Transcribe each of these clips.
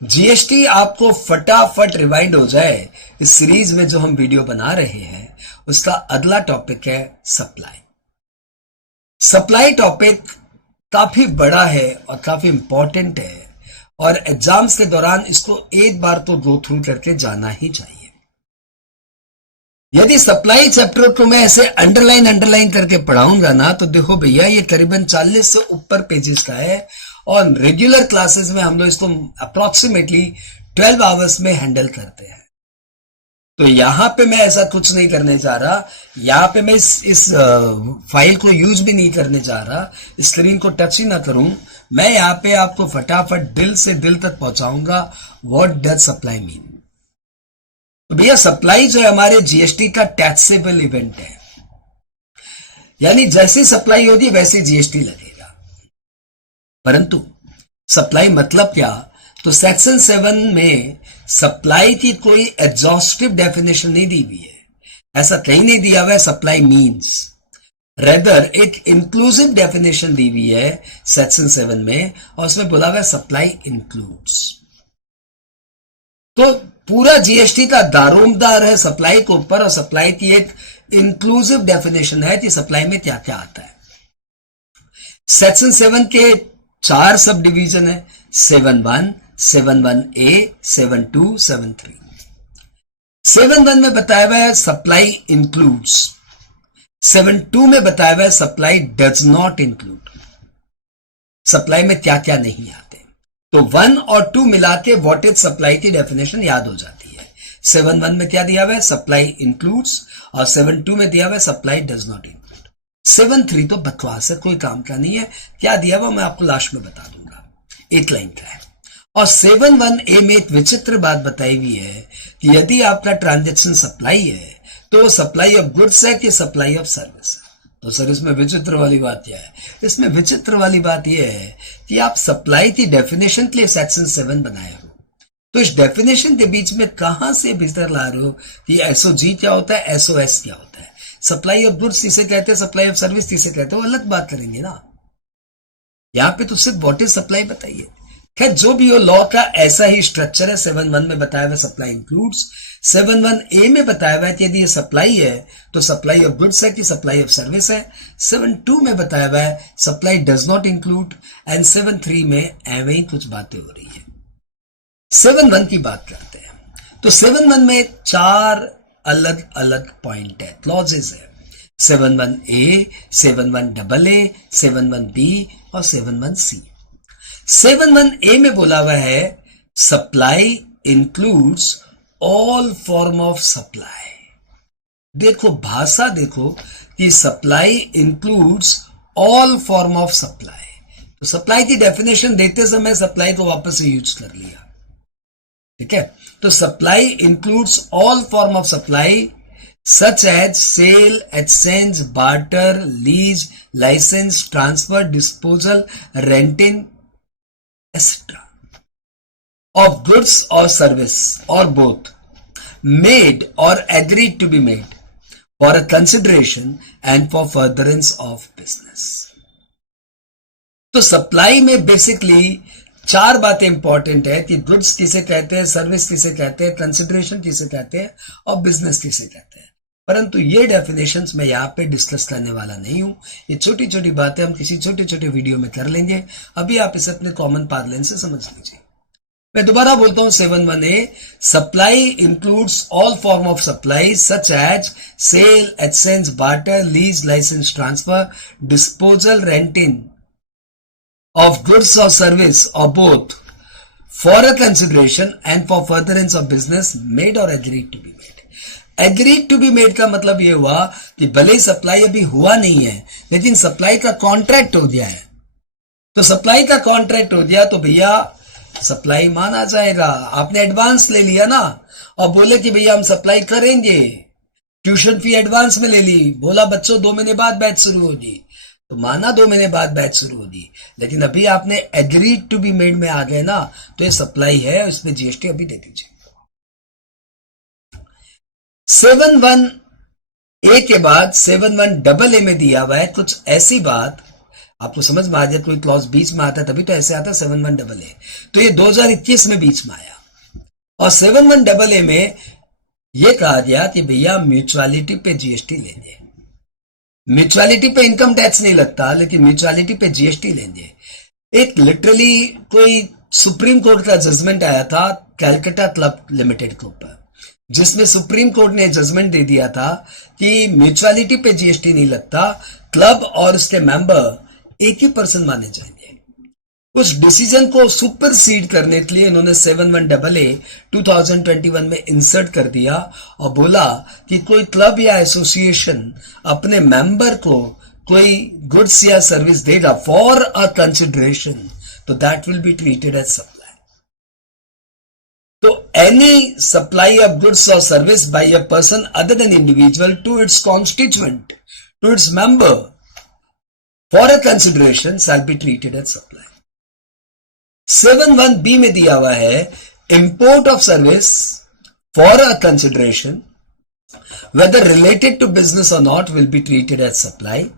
GST आपको फटाफट rewind हो जाए, इस सीरीज में जो हम वीडियो बना रहे हैं उसका अगला टॉपिक है सप्लाई। सप्लाई टॉपिक काफी बड़ा है और काफी इंपॉर्टेंट है और एग्जाम्स के दौरान इसको एक बार तो गो थ्रू करके जाना ही चाहिए। यदि सप्लाई चैप्टर को मैं ऐसे अंडरलाइन करके पढ़ाऊंगा ना तो देखो भैया ये करीबन 40 से ऊपर पेजेस का है और रेगुलर क्लासेस में हम लोग इसको अप्रोक्सीमेटली 12 आवर्स में हैंडल करते हैं। तो यहां पे मैं ऐसा कुछ नहीं करने जा रहा, यहां पे मैं इस फाइल को यूज भी नहीं करने जा रहा, स्क्रीन को टच ही ना करूं। मैं यहां पे आपको फटाफट दिल से दिल तक पहुंचाऊंगा व्हाट डज सप्लाई मीन। तो भैया सप्लाई जो है हमारे जीएसटी का टैक्सेबल इवेंट है, यानी जैसी सप्लाई होगी वैसे जीएसटी लगेगा। परंतु सप्लाई मतलब क्या, तो सेक्शन 7 में सप्लाई की कोई एग्जॉस्टिव डेफिनेशन नहीं दी हुई है, ऐसा कहीं नहीं दिया हुआ है सप्लाई मीन्स, रेदर एक इंक्लूसिव डेफिनेशन दी हुई है सेक्शन 7 में और उसमें बोला हुआ है सप्लाई इंक्लूड्स। तो पूरा जीएसटी का दारोमदार है सप्लाई के ऊपर और सप्लाई की एक इंक्लूसिव डेफिनेशन है कि सप्लाई में क्या क्या आता है। सेक्शन 7 के 4 सब डिवीजन है, 7.1, 7.1A, 7.2, 7.3। 7.1 में बताया हुआ है सप्लाई इंक्लूड्स, 7.2 में बताया हुआ है supply does not include, supply में क्या क्या नहीं आते। तो 1 और 2 मिला के व्हाट इज सप्लाई की डेफिनेशन याद हो जाती है। 7.1 में क्या दिया हुआ है, सप्लाई इंक्लूड्स, और 7.2 में दिया हुआ है सप्लाई डज नॉट इंक्लूड। 7.3 तो बकवास है, कोई काम का नहीं है, क्या दिया हुआ मैं आपको लास्ट में बता दूंगा, एक लाइन का है। और 7.1A में एक विचित्र बात बताई हुई है कि यदि आपका ट्रांजेक्शन सप्लाई है तो सप्लाई ऑफ गुड्स है कि सप्लाई ऑफ सर्विस है। तो सर इसमें विचित्र वाली बात क्या है, इसमें विचित्र वाली बात यह है कि आप सप्लाई की डेफिनेशन के लिए सेक्शन 7 बनाए हो, तो इस डेफिनेशन के बीच में कहां से भीतर ला रहे हो कि एसओजी क्या होता है, एसओएस क्या होता है, सप्लाई ऑफ गुड्स किसे कहते हैं, सप्लाई ऑफ सर्विस किसे कहते हैं, वो अलग बात करेंगे ना। यहां पे तो सिर्फ व्हाट इज सप्लाई बताइए। खैर जो भी हो, लॉ का ऐसा ही स्ट्रक्चर है। 7.1 में बताया हुआ सप्लाई इंक्लूड्स, 7.1A में बताया हुआ है कि यदि ये सप्लाई है तो सप्लाई ऑफ गुड्स है कि सप्लाई ऑफ सर्विस है। 7.2 में बताया हुआ है supply does not include, and 7.3 में एवं ही कुछ बातें हो रही है। 7.1 की बात करते हैं तो 7.1 में 4 अलग अलग पॉइंट है, क्लॉजेज है। 7.1A, 7.1AA, 7.1B और 7.1C। 7.1A में बोला हुआ है supply includes all form of supply. देखो भाषा देखो कि supply includes all form of supply, तो सप्लाई की डेफिनेशन देते समय सप्लाई को वापस से यूज कर लिया, ठीक है। तो supply includes all form of supply such as sale, exchange, barter, lease, licence, transfer, disposal, renting etc. of goods or service or both made or agreed to be made for a consideration and for furtherance of business। तो supply में basically 4 बातें important है कि goods किसे कहते हैं, service किसे कहते हैं, कंसिडरेशन किसे कहते हैं और बिजनेस किसे कहते हैं। परंतु ये डेफिनेशंस मैं यहाँ पे डिस्कस करने वाला नहीं हूं, ये छोटी छोटी बातें हम किसी छोटे छोटे वीडियो में कर लेंगे। अभी आप इसे अपने कॉमन पार्लेंस से समझ लीजिए। मैं दोबारा बोलता हूं 7.1A supply includes all form of supply such as sale, exchange, barter, lease, licence, transfer, disposal, renting of goods or service or both for a consideration and for furtherance of business made or agreed to be made। agreed to be made का मतलब ये हुआ कि भले supply अभी हुआ नहीं है लेकिन सप्लाई का कॉन्ट्रैक्ट हो गया है। तो सप्लाई का कॉन्ट्रैक्ट हो गया तो भैया सप्लाई माना जाएगा। आपने एडवांस ले लिया ना और बोले कि भैया हम सप्लाई करेंगे, ट्यूशन फी एडवांस में ले ली, बोला बच्चों 2 महीने बाद बैच शुरू होगी, तो माना 2 महीने बाद बैच शुरू होगी, लेकिन अभी आपने एग्रीड टू बी मेड में आ गए ना, तो ये सप्लाई है, इसमें जीएसटी अभी दे दीजिए। 7.1A के बाद 7.1AA में दिया हुआ है कुछ ऐसी बात आपको समझ में आ जाए, कोई क्लॉज बीच में आता है तभी तो ऐसे आता है 71AA। तो ये 2021 में बीच में आया और 71AA में ये कहा गया कि भैया म्यूचुअलिटी पे जीएसटी लेंगे। म्यूचुअलिटी पे इनकम टैक्स नहीं लगता, लेकिन म्यूचुअलिटी पे जीएसटी लेंगे। एक लिटरली कोई सुप्रीम कोर्ट का जजमेंट आया था कैलकाटा क्लब लिमिटेड के ऊपर, जिसमें सुप्रीम कोर्ट ने जजमेंट दे दिया था कि म्यूचुअलिटी पे जीएसटी नहीं लगता, क्लब और उसके मेंबर एक ही पर्सन माने जाएंगे। उस डिसीजन को सुपरसीड करने के लिए इन्होंने 71AA 2021 में इंसर्ट कर दिया और बोला कि कोई क्लब या एसोसिएशन अपने मेंबर को कोई गुड्स या सर्विस देगा फॉर अ कंसिडरेशन, तो that will be treated as supply. तो एनी सप्लाई ऑफ गुड्स और service by a person other than individual to its constituent, to its member for a consideration shall be treated as supply. 71B में दिया हुआ है import of service for a consideration whether related to business और not will be treated as supply.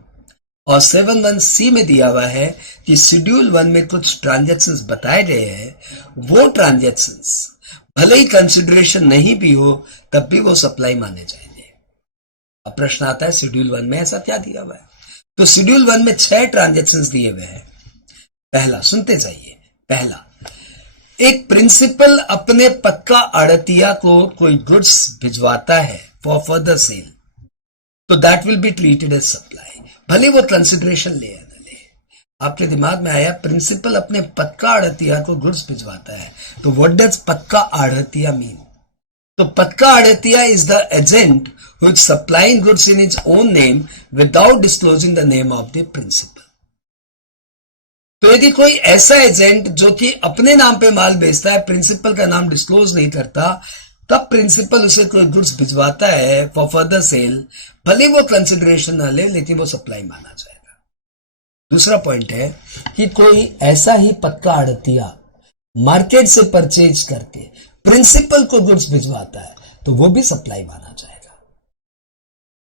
और 71C में दिया हुआ है कि शेड्यूल 1 में कुछ ट्रांजैक्शंस बताए गए हैं, वो ट्रांजैक्शंस भले ही कंसिडरेशन नहीं भी हो तब भी वो सप्लाई माने जाएंगे। अब प्रश्न आता है शेड्यूल 1 में ऐसा क्या दिया हुआ है? तो शेड्यूल 1 में 6 ट्रांजैक्शंस दिए हुए हैं। पहला, सुनते जाइए। पहला, एक प्रिंसिपल अपने पक्का आड़तिया को कोई गुड्स भिजवाता है फॉर फर्दर सेल, तो that will be treated as supply, भले वो कंसिडरेशन ले या न ले। आपके दिमाग में आया प्रिंसिपल अपने पक्का आड़तिया को गुड्स भिजवाता है, तो व्हाट डज पक्का आड़तिया मीन? तो पक्का arhatiya is the agent who is supplying goods in its own name without disclosing the name of the principal। तो यदि कोई ऐसा एजेंट जो कि अपने नाम पे माल बेचता है, प्रिंसिपल का नाम डिस्क्लोज नहीं करता, तब प्रिंसिपल उसे कोई गुड्स भिजवाता है फॉर फर्दर सेल, भले वो कंसिडरेशन ना ले लेकिन वो सप्लाई माना जाएगा। दूसरा पॉइंट है कि कोई ऐसा ही पक्का आड़तिया मार्केट से परचेज करके प्रिंसिपल को गुड्स भिजवाता है, तो वो भी सप्लाई माना जाएगा।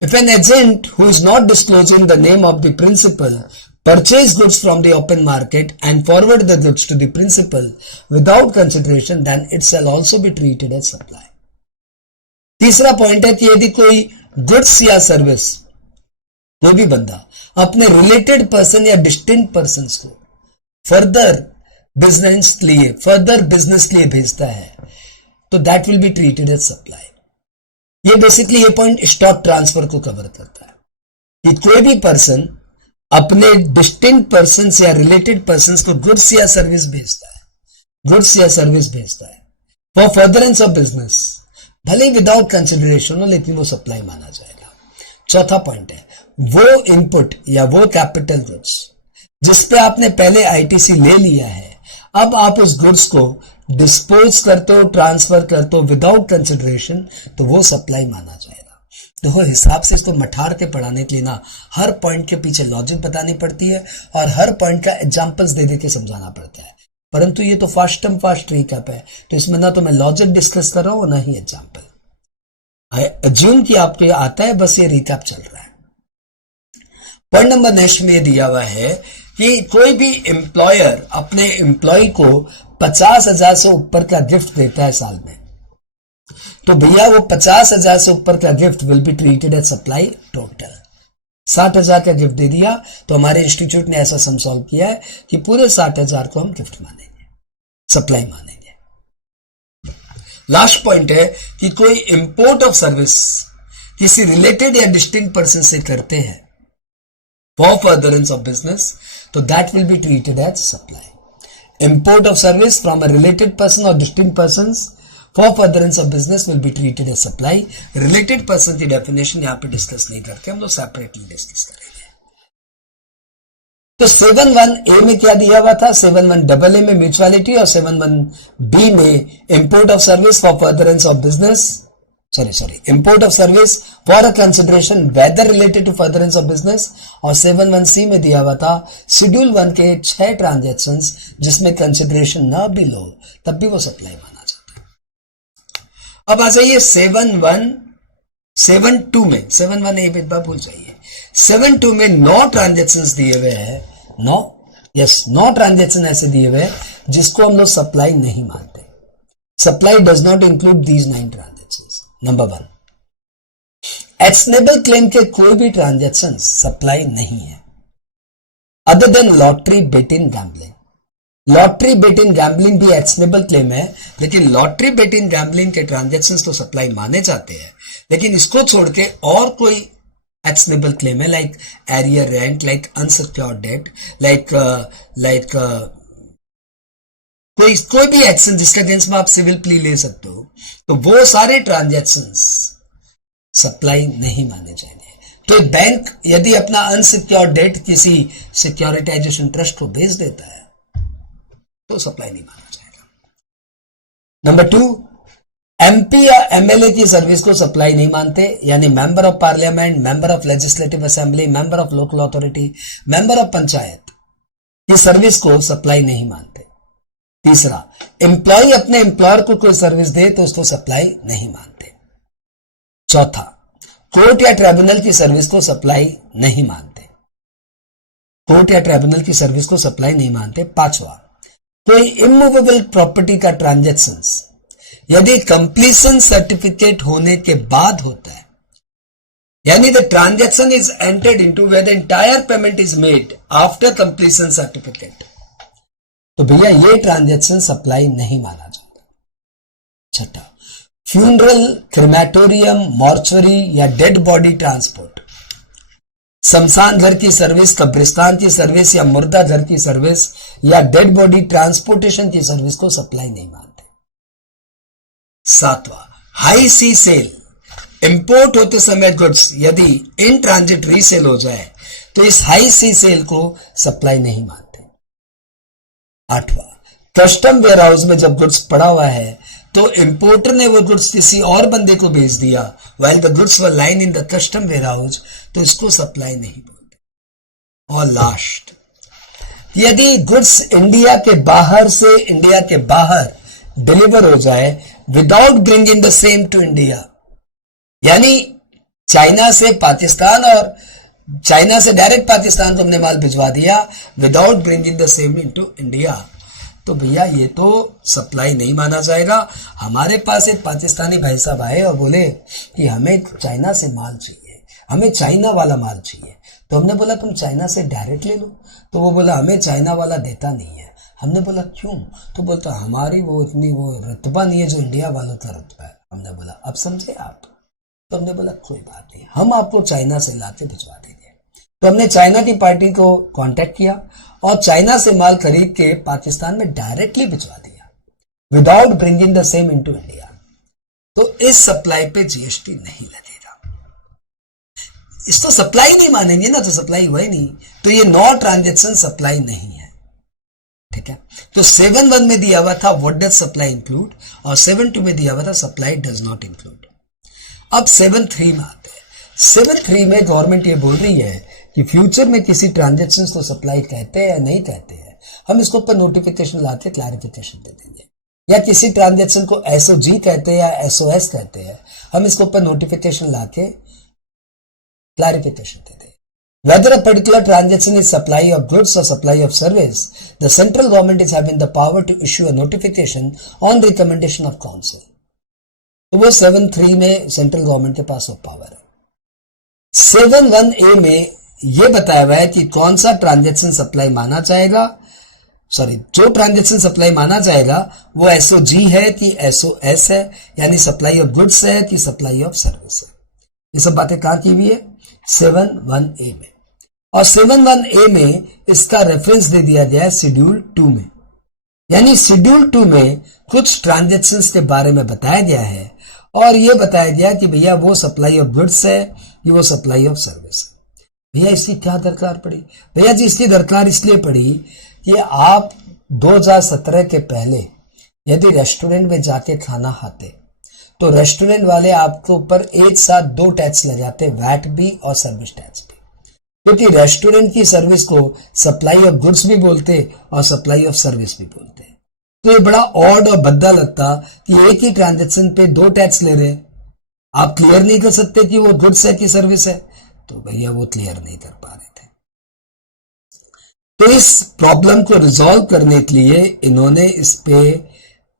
If an agent who is not disclosing the name of the principal purchase goods from the open market and forward the goods to the principal without consideration, then it shall also be treated as supply। तीसरा point है कि यदि कोई goods या service कोई भी बंदा अपने रिलेटेड पर्सन या डिस्टिंक्ट पर्सन को फर्दर बिजनेस के लिए भेजता है, तो that will be treated as supply. ये बेसिकली ये पॉइंट स्टॉक ट्रांसफर को कवर करता है कि कोई भी पर्सन अपने डिस्टिंक्ट पर्सन या रिलेटेड पर्सन को गुड्स या सर्विस भेजता है फॉर फर्दरेंस ऑफ बिजनेस, भले विदाउट कंसिडरेशन हो लेकिन वो सप्लाई माना जाएगा। चौथा पॉइंट है वो इनपुट या वो कैपिटल गुड्स जिसपे आपने पहले आईटीसी ले लिया है, अब आप उस गुड्स को डिस्पोज करते हो, ट्रांसफर करते हो विदाउट कंसिडरेशन, तो वो सप्लाई माना जाएगा। तो हिसाब से इसको मठार के पढ़ाने के लिए ना हर पॉइंट के पीछे लॉजिक बतानी पड़ती है और हर पॉइंट का एग्जांपल्स दे के समझाना पड़ता है, परंतु ये तो फास्ट रिकैप है, तो इसमें ना तो मैं लॉजिक डिस्कस कर रहा हूं ना ही एग्जाम्पल। आई अज्यूम कि आपको आता है, बस ये रिकैप चल रहा है। पॉइंट नंबर नेक्स्ट में दिया हुआ है कि कोई भी एम्प्लॉयर अपने एम्प्लॉय को 50,000 से ऊपर का गिफ्ट देता है साल में, तो भैया वो 50,000 से ऊपर का gift will be treated as supply total. 60,000 का गिफ्ट दे दिया तो हमारे इंस्टीट्यूट ने ऐसा सम सॉल्व किया है कि पूरे 60,000 को हम गिफ्ट मानेंगे, सप्लाई मानेंगे। लास्ट पॉइंट है कि कोई इंपोर्ट ऑफ सर्विस किसी रिलेटेड या डिस्टिंक्ट पर्सन से करते हैं फॉर फर्दरेंस ऑफ बिजनेस, तो that will be treated as supply. Import of service from a related person or distinct persons for furtherance of business will be treated as supply। Related person की definition यहां पे discuss नहीं करके हम लोग separately discuss करेंगे। तो 71A में क्या दिया हुआ था? 71AA में म्यूचुअलिटी और 71B में import of service for furtherance of business, import of service for a consideration whether related to furtherance of business, और 71C में दिया हुआ था शेड्यूल 1 के 6 ट्रांजैक्शंस जिसमें कंसिडरेशन ना भी लो तब भी वो सप्लाई माना जाता है। अब आ जाइए 71A पे भूल जाइए। 72 में 9 ट्रांजैक्शंस दिए हुए हैं नो, यस, 9 ट्रांजेक्शन ऐसे दिए हुए हैं जिसको हम लोग सप्लाई नहीं मानते. Supply does not include these 9 transaction. Number 1, actionable claim के कोई भी ट्रांजेक्शन सप्लाई नहीं है other than lottery bet in gambling. Lottery bet in gambling भी एक्शनेबल क्लेम है, लेकिन लॉटरी बेट इन गैम्बलिंग के ट्रांजेक्शंस तो सप्लाई माने जाते हैं, लेकिन इसको छोड़ के और कोई एक्शनेबल क्लेम है, like arrear rent, like unsecured debt, like कोई भी एक्शन जिसके अगेंस्ट में आप सिविल प्ली ले सकते हो, तो वो सारे ट्रांजेक्शंस सप्लाई नहीं माने जाएंगे. तो एक बैंक यदि अपना अनसिक्योर्ड डेट किसी सिक्योरिटाइजेशन ट्रस्ट को भेज देता है तो सप्लाई नहीं माना जाएगा. नंबर 2, एमपी या एमएलए की सर्विस को सप्लाई नहीं मानते, यानी member of parliament, member of legislative assembly, member of local authority, member of panchayat की सर्विस को सप्लाई नहीं मानते. तीसरा, एम्प्लॉय अपने एम्प्लॉयर को कोई सर्विस दे तो उसको सप्लाई नहीं मानते. चौथा, कोर्ट या ट्रिब्यूनल की सर्विस को सप्लाई नहीं मानते. कोर्ट या ट्रिब्यूनल की सर्विस को सप्लाई नहीं मानते. पांचवा, कोई इमूवेबल प्रॉपर्टी का ट्रांजेक्शंस यदि कंप्लीशन सर्टिफिकेट होने के बाद होता है, यानी the transaction is entered into where the entire payment is made after completion certificate, तो भैया ये ट्रांजेक्शन सप्लाई नहीं माना जाता. छठा, फ्यूनरल, क्रिमेटोरियम, मॉर्चरी या डेड बॉडी ट्रांसपोर्ट, शमशान घर की सर्विस, कब्रिस्तान की सर्विस या मुर्दा घर की सर्विस या डेड बॉडी ट्रांसपोर्टेशन की सर्विस को सप्लाई नहीं मानते. सातवां, हाई सी सेल, इंपोर्ट होते समय गुड्स यदि इन ट्रांजिट रीसेल हो जाए तो इस हाई सी सेल को सप्लाई नहीं मानते. आठवां, कस्टम वेयर हाउस में जब गुड्स पड़ा हुआ है तो इंपोर्टर ने वो गुड्स किसी और बंदे को भेज दिया while the goods were lying in the custom warehouse, तो इसको सप्लाई नहीं बोलते. और लास्ट, यदि गुड्स इंडिया के बाहर से इंडिया के बाहर डिलीवर हो जाए without bringing the same to India, यानी चाइना से पाकिस्तान और चाइना से डायरेक्ट पाकिस्तान को हमने माल भिजवा दिया without bringing the same into India, तो भैया ये तो सप्लाई नहीं माना जाएगा. हमारे पास एक पाकिस्तानी भाई साहब आए और बोले कि हमें चाइना से माल चाहिए, हमें चाइना वाला माल चाहिए, तो हमने बोला तुम चाइना से डायरेक्ट ले लो, तो वो बोला हमें चाइना वाला देता नहीं है. हमने बोला क्यों, तो बोलता हमारी वो इतनी वो रुतबा नहीं है जो इंडिया वालों का रुतबा है. हमने बोला अब समझे आप, तो हमने बोला कोई बात नहीं, हम आपको चाइना से लाके भिजवा देंगे. तो हमने चाइना की पार्टी को कांटेक्ट किया और चाइना से माल खरीद के पाकिस्तान में डायरेक्टली भिजवा दिया without bringing the same into India. तो इस सप्लाई पे जीएसटी नहीं लगेगा. इसको सप्लाई नहीं मानेंगे ना, तो सप्लाई हुआ ही नहीं, तो ये 9 ट्रांजेक्शन सप्लाई नहीं है. ठीक है, तो 7.1 में दिया हुआ था व्हाट डज सप्लाई इंक्लूड और 7.2 में दिया हुआ था सप्लाई डज नॉट इंक्लूड. अब 7.3 में आते हैं. 7.3 में गवर्नमेंट ये बोल रही है कि फ्यूचर में किसी ट्रांजेक्शन को सप्लाई कहते हैं या नहीं कहते हैं, हम इसको ऊपर नोटिफिकेशन लाके क्लैरिफिकेशन दे देंगे. या किसी ट्रांजेक्शन को एसओजी कहते हैं या एसओएस कहते हैं, हम इसको ऊपर नोटिफिकेशन लाके क्लैरिफिकेशन दे देंगे. Whether a particular transaction is supply of goods or supply of service, the central government is having the power to issue a notification on recommendation of council. तो वो 7.3 में सेंट्रल गवर्नमेंट के पास वो power है. 7.1A में ये बताया हुआ है कि कौन सा ट्रांजेक्शन सप्लाई माना जाएगा, जो ट्रांजेक्शन सप्लाई माना जाएगा वो एसओजी है कि एसओएस है, यानी सप्लाई ऑफ गुड्स है कि सप्लाई ऑफ सर्विस है. ये सब बातें कहां की हुई है 7.1A में. और 7.1A में इसका रेफरेंस दे दिया गया है शेड्यूल 2 में, यानी शेड्यूल 2 में कुछ ट्रांजेक्शंस के बारे में बताया गया है और यह बताया गया कि भैया वो सप्लाई ऑफ गुड्स है कि वो सप्लाई ऑफ सर्विस है. भैया इसकी क्या दरकार पड़ी? भैया जी इसकी दरकार इसलिए पड़ी कि आप 2017 के पहले यदि रेस्टोरेंट में जाके खाना खाते तो रेस्टोरेंट वाले आपके ऊपर एक साथ 2 टैक्स लगाते, वैट भी और सर्विस टैक्स भी, क्योंकि रेस्टोरेंट की सर्विस को सप्लाई ऑफ गुड्स भी बोलते और सप्लाई ऑफ सर्विस भी बोलते. तो ये बड़ा ऑड और भद्दा लगता कि एक ही ट्रांजेक्शन पे 2 टैक्स ले रहे. आप क्लियर नहीं कर सकते कि वो गुड्स है कि सर्विस है, तो भैया वो क्लियर नहीं कर पा रहे थे. तो इस प्रॉब्लम को रिजॉल्व करने के लिए इन्होंने इस पे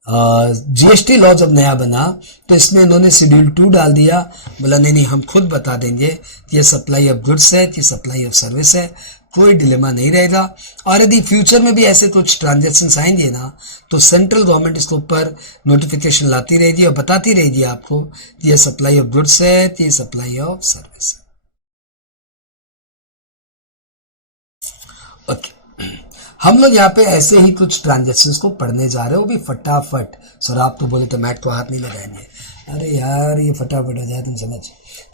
जीएसटी लॉ जब नया बना तो इसमें इन्होंने शेड्यूल 2 डाल दिया। बोला नहीं हम खुद बता देंगे कि ये सप्लाई ऑफ गुड्स है कि सप्लाई ऑफ सर्विस है, कोई डिलेमा नहीं रहेगा। और यदि फ्यूचर में भी ऐसे कुछ ट्रांजेक्शन आएंगे ना तो सेंट्रल गवर्नमेंट इसके ऊपर नोटिफिकेशन लाती रहेगी और बताती रहेगी आपको कि ये सप्लाई ऑफ गुड्स है कि ये सप्लाई ऑफ सर्विस है। ओके, हम लोग यहाँ पे ऐसे ही कुछ ट्रांजेक्शन्स को पढ़ने जा रहे हैं, वो भी फटाफट। सर आप तो बोले तो मैट को हाथ नहीं लगाएंगे, अरे यार ये फटाफट हो जाए, तुम समझ।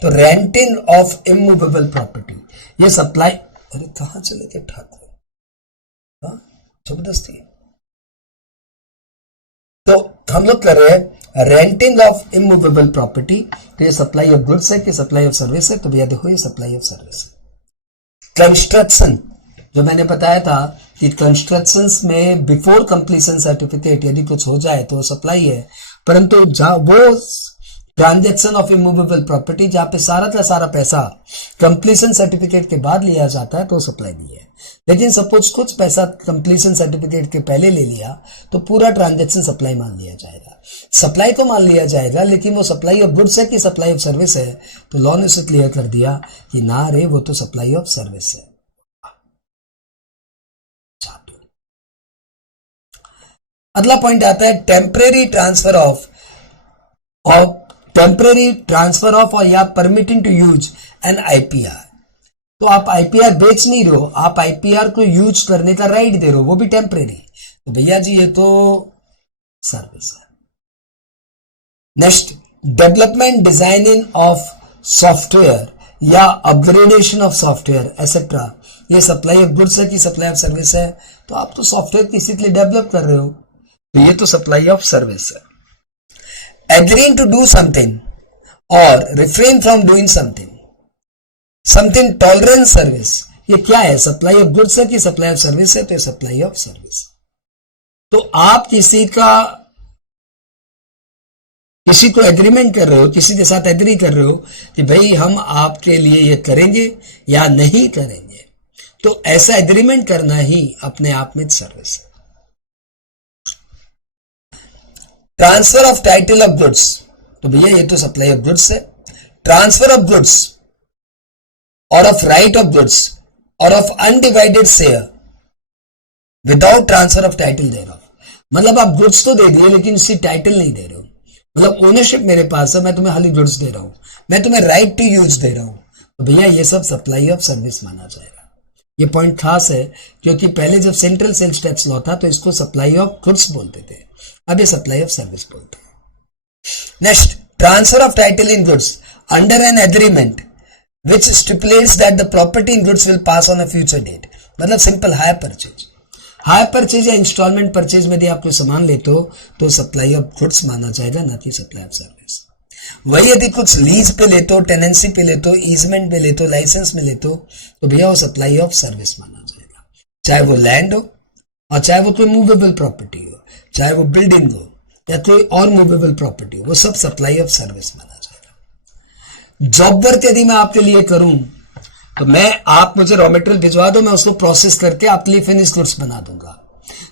तो रेंटिंग ऑफ इमूवेबल प्रॉपर्टी, ये सप्लाई, अरे कहाँ चले थे ठाकुर, हाँ जबरदस्ती। तो हम लोग कर रहे हैं रेंटिंग ऑफ इमूवेबल प्रॉपर्टी। तो ये सप्लाई ऑफ गुड्स है कि सप्लाई ऑफ सर्विस है? तो भैया देखो ये सप्लाई ऑफ सर्विस है। कंस्ट्रक्शन, जो मैंने बताया था कि कंस्ट्रक्शंस में बिफोर कंप्लीशन सर्टिफिकेट यदि कुछ हो जाए तो सप्लाई है, परंतु वो ट्रांजेक्शन ऑफ इमूवेबल प्रॉपर्टी जहां पे सारा का सारा पैसा कंप्लीशन सर्टिफिकेट के बाद लिया जाता है तो सप्लाई नहीं है। लेकिन सपोज कुछ पैसा कंप्लीशन सर्टिफिकेट के पहले ले लिया तो पूरा ट्रांजेक्शन सप्लाई मान लिया जाएगा। सप्लाई तो मान लिया जाएगा लेकिन वो सप्लाई ऑफ गुड्स है कि सप्लाई ऑफ सर्विस है? तो लॉ ने उसे क्लियर कर दिया कि ना रे, वो तो सप्लाई ऑफ सर्विस है। अगला पॉइंट आता है टेम्परेरी ट्रांसफर ऑफ और या permitting to use an IPR. तो आप आईपीआर बेच नहीं रहे हो, आप आईपीआर को यूज करने का राइट दे रहे हो, वो भी टेम्परेरी। तो भैया जी ये तो सर्विस है। Next, development designing of software या अपग्रेडेशन ऑफ सॉफ्टवेयर एसेट्रा, ये सप्लाई ऑफ गुड्स है कि सप्लाई ऑफ सर्विस है? तो आप तो सॉफ्टवेयर किसी के लिए डेवलप कर रहे हो, तो ये तो सप्लाई ऑफ सर्विस है। एग्रीइंग टू डू समथिंग और refrain from doing something tolerance service, ये क्या है? सप्लाई ऑफ गुड्स है कि सप्लाई ऑफ सर्विस है? तो सप्लाई ऑफ सर्विस। तो आप किसी को एग्रीमेंट कर रहे हो, किसी के साथ एग्री कर रहे हो कि भाई हम आपके लिए ये करेंगे या नहीं करेंगे, तो ऐसा एग्रीमेंट करना ही अपने आप में सर्विस है। Transfer of title of goods, तो भैया ये तो सप्लाई ऑफ गुड्स है। ट्रांसफर ऑफ गुड्स और ऑफ राइट ऑफ गुड्स और of undivided share without transfer of title दे रहा हूं, मतलब आप गुड्स तो दे दिए लेकिन उसकी टाइटल नहीं दे रहे हो, मतलब ओनरशिप मेरे पास है, मैं तुम्हें खाली गुड्स दे रहा हूं, मैं तुम्हें राइट टू यूज दे रहा हूं, तो भैया ये सब सप्लाई ऑफ सर्विस माना जाएगा। ये पॉइंट खास है क्योंकि पहले जब सेंट्रल सेल्स टैक्स लॉ था तो इसको सप्लाई ऑफ गुड्स बोलते थे, अब ये सप्लाई ऑफ सर्विस बोलते हैं। Next, transfer of title in goods under an agreement which stipulates that the property in goods will pass on a future date, मतलब सिंपल हायर परचेज या instalment purchase में यदि आप कोई सामान लेते हो तो सप्लाई ऑफ गुड्स माना जाएगा, ना कि सप्लाई ऑफ सर्विस। वही यदि कुछ लीज पे लेते हो, टेनेंसी पे लेते हो, ईजमेंट पे लेते हो, लाइसेंस में लेते हो, तो भैया वो सप्लाई ऑफ सर्विस माना जाएगा, चाहे वो लैंड हो और चाहे वो कोई मूवेबल प्रॉपर्टी हो, चाहे वो बिल्डिंग हो या कोई और मूवेबल प्रॉपर्टी हो, वो सब सप्लाई ऑफ सर्विस माना जाएगा। जॉब वर्क यदि मैं आपके लिए करूं तो आप मुझे रॉ मटेरियल भिजवा दो, मैं उसको प्रोसेस करके आपके लिए फिनिश गुड्स बना दूंगा,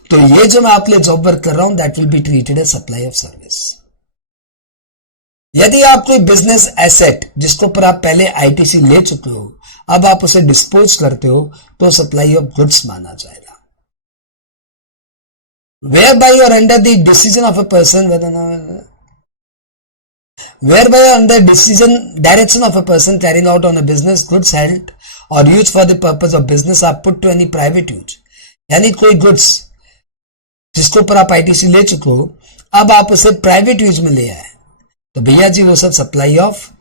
तो ये जो मैं आपके लिए जॉब वर्क कर रहा हूं that will be treated as supply of service. यदि आप कोई बिजनेस एसेट जिसके ऊपर आप पहले आईटीसी ले चुके हो, अब आप उसे डिस्पोज करते हो, तो सप्लाई ऑफ गुड्स माना जाएगा। वेयर बाय और under the decision of a person whereby under direction of a person carrying out on a business, goods held or used for the purpose of business are put to any private use, यानी कोई goods जिसके ऊपर आप ITC ले चुके हो, अब आप उसे प्राइवेट यूज में ले आए, तो भैया जी वो सब सप्लाई ऑफ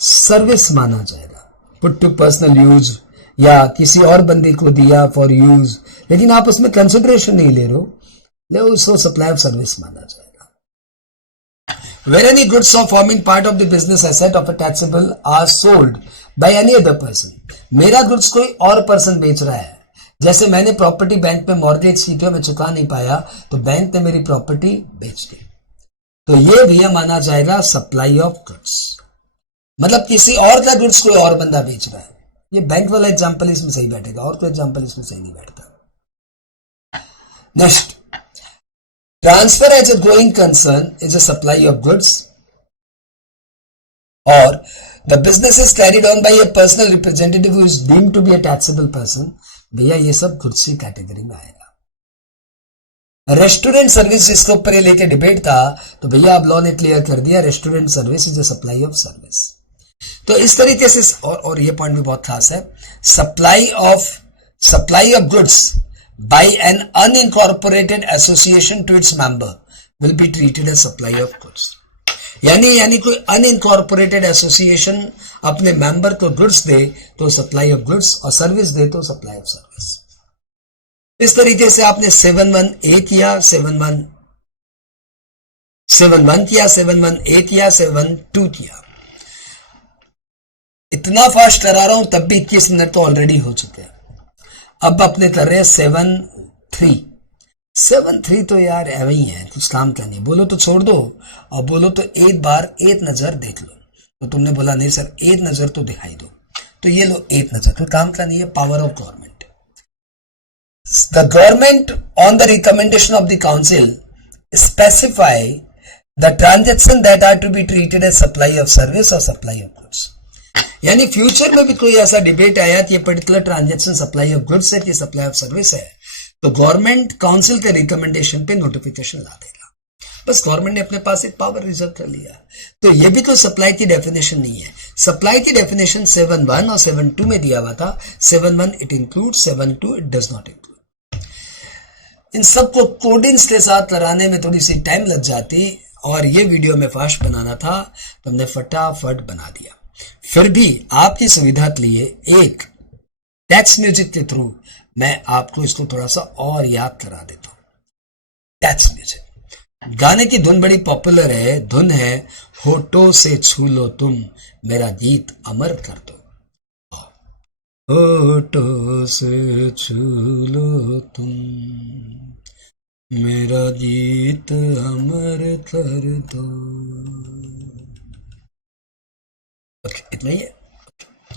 सर्विस माना जाएगा। पुट टू पर्सनल यूज या किसी और बंदे को दिया फॉर यूज, लेकिन आप उसमें कंसिडरेशन नहीं ले रहे हो, उसको सप्लाई ऑफ सर्विस माना जाएगा। Where any goods or forming part of the business asset of a taxable are sold by any other person, मेरा गुड्स कोई और पर्सन बेच रहा है, जैसे मैंने प्रॉपर्टी बैंक में मॉर्गेज की थी, मैं चुका नहीं पाया तो बैंक ने मेरी प्रॉपर्टी बेच दी, तो ये भी माना जाएगा सप्लाई ऑफ गुड्स, मतलब किसी और का गुड्स कोई और बंदा बेच रहा है, ये बैंक वाला एग्जाम्पल इसमें सही बैठेगा, और तो एग्जाम्पल इसमें सही नहीं बैठता। Next, transfer as a going concern is a supply of goods और the business is carried on by a personal representative who is deemed to be a taxable person. भैया ये सब गुड्स की कैटेगरी में आएगा। रेस्टोरेंट सर्विस जिसके ऊपर ये लेके डिबेट था, तो भैया अब लॉ ने क्लियर कर दिया, restaurant service is a supply of service. तो इस तरीके से, और ये पॉइंट भी बहुत खास है, supply of goods by an unincorporated association to its member will be treated as supply of goods. यानी कोई अनइनकॉर्पोरेटेड एसोसिएशन अपने मेंबर को गुड्स दे तो सप्लाई ऑफ गुड्स, और सर्विस दे तो सप्लाई ऑफ सर्विस। इस तरीके से आपने 7(1)(a) किया, 7(1) किया, 7(1)(a) किया, 7(2) किया। इतना फास्ट करा रहा हूं तब भी 21 मिनट तो ऑलरेडी हो चुके हैं। अब अपने कर रहे हैं 7(3). 7(3) तो यार ऐवे ही है, कुछ काम का नहीं। बोलो तो छोड़ दो, और बोलो तो एक बार एक नजर देख लो। तो तुमने बोला नहीं सर एक नजर तो दिखाई दो, तो ये लो एक नजर, तो काम का नहीं है। Power of government. The government, on the recommendation of the council, specify the transaction that are to be treated as supply of service or supply of goods. यानी फ्यूचर में भी कोई ऐसा डिबेट आया कि ये particular transaction supply of goods है कि सप्लाई ऑफ सर्विस है, तो गवर्नमेंट काउंसिल के रिकमेंडेशन पे नोटिफिकेशन ला देगा। बस गवर्नमेंट ने अपने पास एक पावर रिजर्व कर लिया। तो ये भी तो सप्लाई की डेफिनेशन नहीं है। सप्लाई की डेफिनेशन 7(1) और 7(2) में दिया हुआ था। 7(1) it include, 7(2) it does not include. इन सबको कोडिंग्स के साथ लगाने में थोड़ी सी टाइम लग जाती, और ये वीडियो में फास्ट बनाना था तो हमने फटाफट बना दिया। फिर भी आपकी सुविधा के लिए एक टेक्स्ट म्यूजिक के थ्रू मैं आपको इसको थोड़ा सा और याद करा देता हूं। टेक्स्ट म्यूजिक, गाने की धुन बड़ी पॉपुलर है। धुन है होठों से छू लो तुम मेरा गीत अमर कर दो। होठों से छू लो तुम मेरा गीत अमर कर दो। ओके, इतना ही है।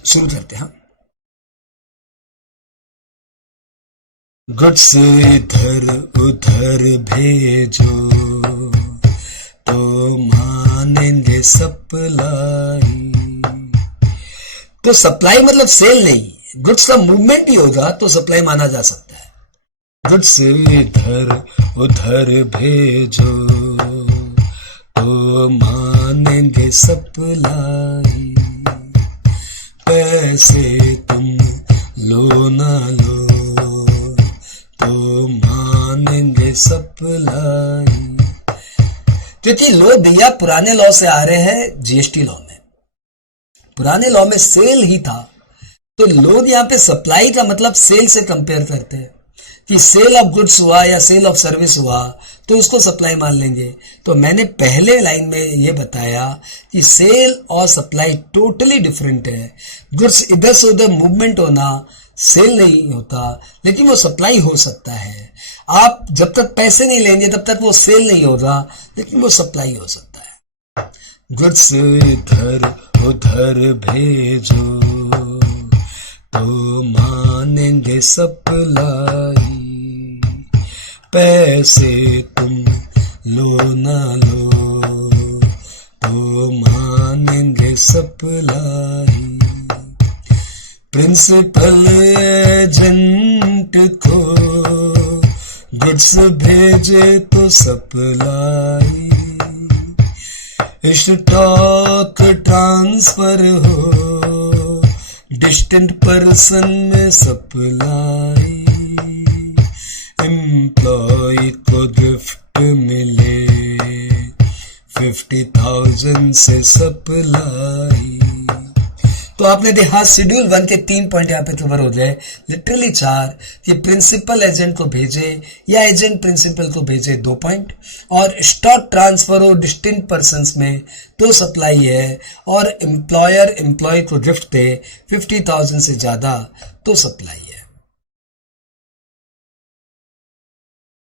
शुरू करते हैं। गुड्स इधर उधर भेजो तो मानेंगे सप्लाई। तो सप्लाई मतलब सेल नहीं, गुड्स का मूवमेंट ही होगा तो सप्लाई माना जा सकता है। गुड्स इधर उधर भेजो तो मानेंगे सप्लाई। पैसे तुम लो ना लो तो मानेंगे सप्लाई। क्योंकि लो भैया पुराने लॉ से आ रहे हैं जीएसटी लॉ में। पुराने लॉ में सेल ही था, तो लोग यहां पे सप्लाई का मतलब सेल से कंपेयर करते हैं कि सेल ऑफ गुड्स हुआ या सेल ऑफ सर्विस हुआ तो उसको सप्लाई मान लेंगे। तो मैंने पहले लाइन में ये बताया कि सेल और सप्लाई टोटली डिफरेंट है। गुड्स इधर से उधर मूवमेंट होना सेल नहीं होता, लेकिन वो सप्लाई हो सकता है। आप जब तक पैसे नहीं लेंगे तब तक वो सेल नहीं होगा, लेकिन वो सप्लाई हो सकता है। गुड्स इधर उधर भेजो तो मानेंगे सप्लाई। पैसे तुम लो ना लो तो मानेंगे सप्लाई। प्रिंसिपल एजेंट को गुड्स भेजे तो सप्लाई। स्टॉक ट्रांसफर हो डिस्टेंट पर्सन में सप्लाई। एम्प्लॉय को गिफ्ट मिले 50,000 से सप्लाई। तो आपने देखा शेड्यूल 1 के 3 पॉइंट यहाँ पे कवर हो गए, लिटरली 4 कि प्रिंसिपल एजेंट को भेजे या एजेंट प्रिंसिपल को भेजे 2 पॉइंट, और स्टॉक ट्रांसफर हो डिस्टिंक्ट पर्सन्स में तो सप्लाई है, और एम्प्लॉयर एम्प्लॉय को गिफ्ट दे 50,000 से ज्यादा तो सप्लाई है।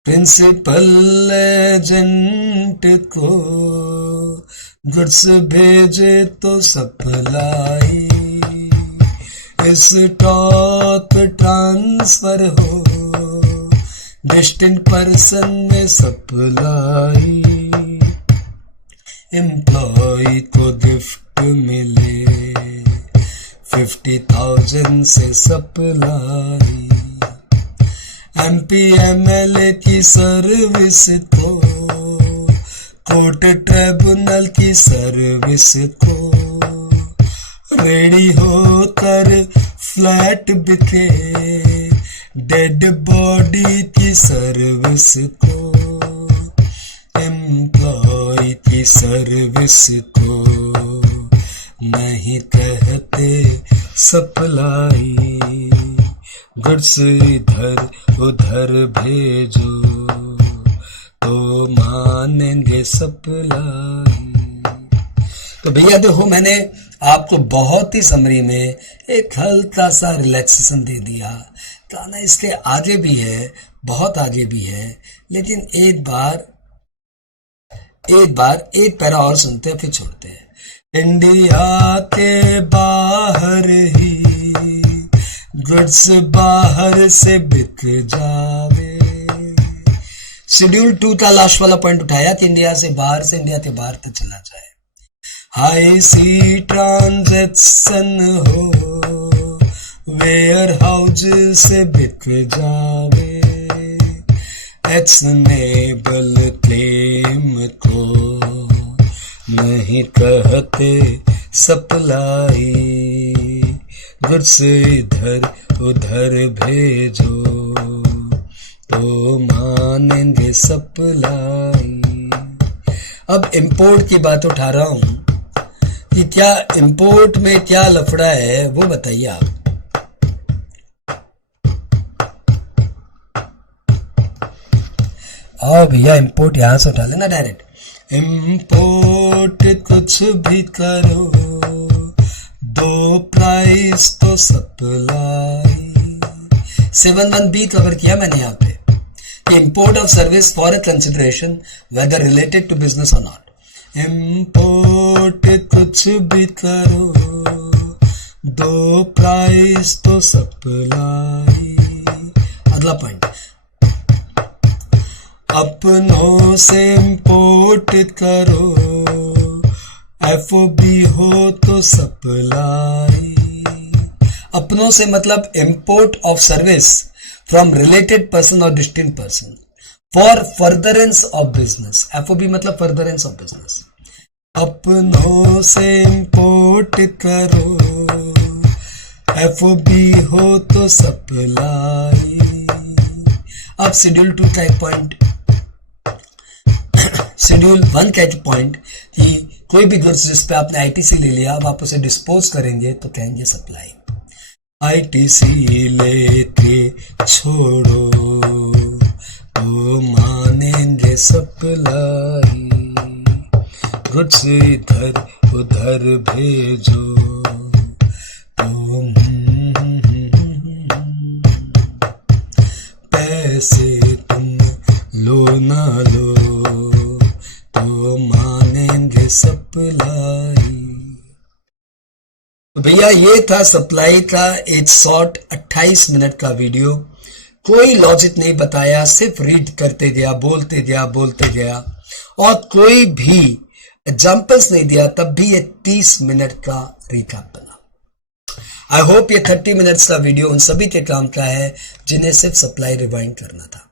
प्रिंसिपल एजेंट को गुड्स भेजे तो सप्लाई। स्टॉक ट्रांसफर हो, डेस्टिन्ड पर्सन में सप्लाई, एम्प्लॉय को गिफ्ट मिले 50,000 से सप्लाई, MPMLA की सर्विस को, कोर्ट ट्रिब्यूनल की सर्विस को, रेडी होकर फ्लैट बिके डेड बॉडी की सर्विस को, एम्प्लॉय की सर्विस को नहीं कहते सप्लाई, गुड्स इधर उधर भेजो तो मानेंगे सप्लाई। तो भैया देखो, मैंने आपको बहुत ही समरी में एक हल्का सा रिलैक्सेशन दे दिया। गाना इसके आगे भी है, बहुत आगे भी है, लेकिन एक बार एक पैरा और सुनते हैं फिर छोड़ते हैं। इंडिया के बाहर ही गुड्स बाहर से बिक जावे। शेड्यूल 2 का लास्ट वाला पॉइंट उठाया कि इंडिया से बाहर से इंडिया के बाहर तक चला जाए। हाई सी ट्रांजैक्शन हो, वेयर हाउस से बिक जावे। एक्शनेबल क्लेम को नहीं कहते सप्लाई, गुड्स इधर उधर भेजो तो मानेंगे सप्लाई। अब इंपोर्ट की बात उठा रहा हूं कि क्या इंपोर्ट में क्या लफड़ा है वो बताइए आप। और भैया इंपोर्ट यहां से उठा लेना डायरेक्ट। इंपोर्ट कुछ भी करो, दो प्राइस तो सप्लाई। 7(1)(b कवर किया मैंने यहाँ पे कि import of service for a consideration whether related to business और नॉट। इंपोर्ट कुछ भी करो, दो प्राइस तो सप्लाई। अगला पॉइंट, अपनों से इंपोर्ट करो, FOB हो तो सप्लाई। अपनों से मतलब import of service from related person और distinct person for furtherance of business. FOB मतलब फर्दरेंस ऑफ बिजनेस। अपनों से इंपोर्ट करो, FOB हो तो सप्लाई। अब शेड्यूल 2 का एक पॉइंट, शेड्यूल 1 का एक पॉइंट कि कोई भी गुड्स जिस पे आपने ITC ले लिया, अब आप उसे डिस्पोज करेंगे तो कहेंगे सप्लाई। ITC लेके छोड़ो तो मानेंगे सप्लाई, गुड्स इधर उधर भेजो तो पैसे तुम लो ना लो तो मानेंगे सप्लाई। तो भैया ये था सप्लाई का एक शॉर्ट 28 मिनट का वीडियो। कोई लॉजिक नहीं बताया, सिर्फ रीड करते गया, बोलते गया और कोई भी एग्जांपल्स नहीं दिया, तब भी ये 30 मिनट का रिकैप बना। आई होप ये 30 मिनट्स का वीडियो उन सभी के काम का है जिन्हें सिर्फ सप्लाई रिवाइंड करना था।